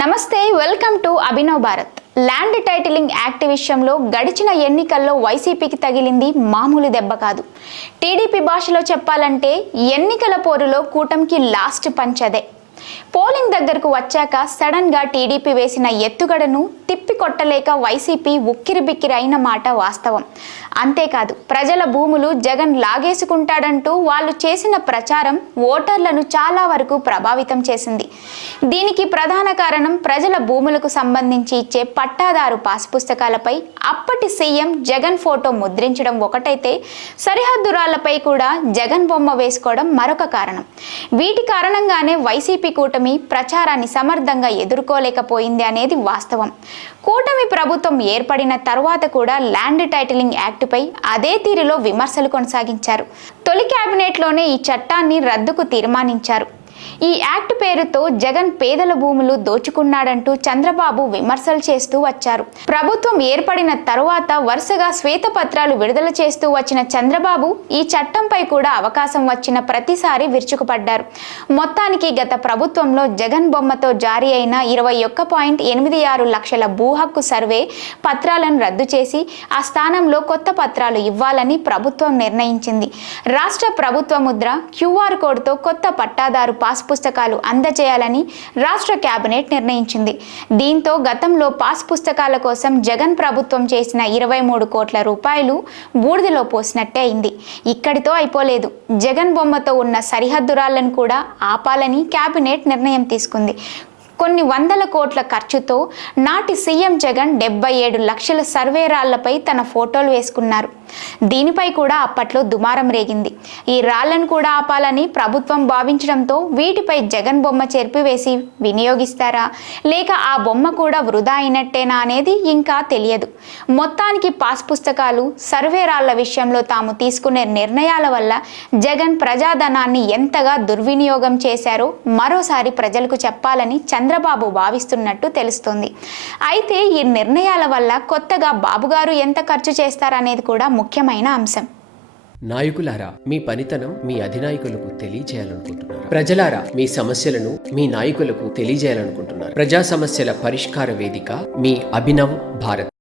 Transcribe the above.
నమస్తే, welcome to Abhinav Bharat. Land titling act విషయంలో గడిచిన ఎన్నికల్లో వైసీపీకి తగిలింది మామూలు దెబ్బ కాదు. టీడీపీ భాషలో చెప్పాలంటే ఎన్నికల పోరులో కూటమికి లాస్ట్ పంచ్ అదే. పోలింగ్ దగ్గరకు వచ్చాక సడన్ గా టీడీపీ వేసిన ఎత్తుగడను తిప్పి కొట్టలేక వైసీపీ ఉక్కిరిబిక్కిరి అయిన మాట వాస్తవం. అంతేకాదు, ప్రజల భూములు జగన్ లాగేసుకుంటాడంటూ వాళ్ళు చేసిన ప్రచారం ఓటర్లను చాలా వరకు ప్రభావితం చేసింది. దీనికి ప్రధాన కారణం ప్రజల భూములకు సంబంధించి ఇచ్చే పట్టాదారు పాస్ పుస్తకాలపై అప్పటి సీఎం జగన్ ఫోటో ముద్రించడం ఒకటైతే, సరిహద్దురాళ్లపై కూడా జగన్ బొమ్మ వేసుకోవడం మరొక కారణం. వీటి కారణంగానే వైసీపీ కూటమి ప్రచారాన్ని సమర్థంగా ఎదుర్కోలేకపోయింది అనేది వాస్తవం. కూటమి ప్రభుత్వం ఏర్పడిన తర్వాత కూడా ల్యాండ్ టైటిలింగ్ యాక్టుపై అదే తీరులో విమర్శలు కొనసాగించారు. తొలి కేబినెట్లోనే ఈ చట్టాన్ని రద్దుకు తీర్మానించారు. ఈ యాక్ట్ పేరుతో జగన్ పేదల భూములు దోచుకున్నాడంటూ చంద్రబాబు విమర్శలు చేస్తూ వచ్చారు. ప్రభుత్వం ఏర్పడిన తరువాత వరుసగా శ్వేతపత్రాలు విడుదల చేస్తూ వచ్చిన చంద్రబాబు ఈ చట్టంపై కూడా అవకాశం వచ్చిన ప్రతిసారి విరుచుకుపడ్డారు. మొత్తానికి గత ప్రభుత్వంలో జగన్ బొమ్మతో జారీ అయిన 21.86 లక్షల భూ హక్కు సర్వే పత్రాలను రద్దు చేసి ఆ స్థానంలో కొత్త పత్రాలు ఇవ్వాలని ప్రభుత్వం నిర్ణయించింది. రాష్ట్ర ప్రభుత్వ ముద్ర QR కోడ్తో కొత్త పట్టాదారు పాస్ పుస్తకాలు అందజేయాలని రాష్ట్ర కేబినెట్ నిర్ణయించింది. దీంతో గతంలో పాస్ పుస్తకాల కోసం జగన్ ప్రభుత్వం చేసిన 23 కోట్ల రూపాయలు బూడిదలో పోసినట్టే అయింది. ఇక్కడితో అయిపోలేదు. జగన్ బొమ్మతో ఉన్న సరిహద్దురాళ్లను కూడా ఆపాలని కేబినెట్ నిర్ణయం తీసుకుంది. కొన్ని వందల కోట్ల ఖర్చుతో నాటి సీఎం జగన్ 77 లక్షల సర్వే రాళ్లపై తన ఫోటోలు వేసుకున్నారు. దీనిపై కూడా అప్పట్లో దుమారం రేగింది. ఈ రాళ్లను కూడా ఆపాలని ప్రభుత్వం భావించడంతో వీటిపై జగన్ బొమ్మ చెరిపివేసి వినియోగిస్తారా, లేక ఆ బొమ్మ కూడా వృధా అయినట్టేనా అనేది ఇంకా తెలియదు. మొత్తానికి పాస్ పుస్తకాలు, సర్వే రాళ్ల విషయంలో తాము తీసుకునే నిర్ణయాల వల్ల జగన్ ప్రజాధనాన్ని ఎంతగా దుర్వినియోగం చేశారో మరోసారి ప్రజలకు చెప్పాలని చంద్రబాబు భావిస్తున్నట్టు తెలుస్తోంది. అయితే ఈ నిర్ణయాల వల్ల కొత్తగా బాబుగారు ఎంత ఖర్చు చేస్తారనేది కూడా ముఖ్యమైన అంశం. నాయకులారా, మీ పనితనం మీ అధినాయకులకు తెలియజేయాలనుకుంటున్నారు. ప్రజలారా, మీ సమస్యలను మీ నాయకులకు తెలియజేయాలనుకుంటున్నారు. ప్రజా సమస్యల పరిష్కార వేదిక మీ అభినవ్ భారత్.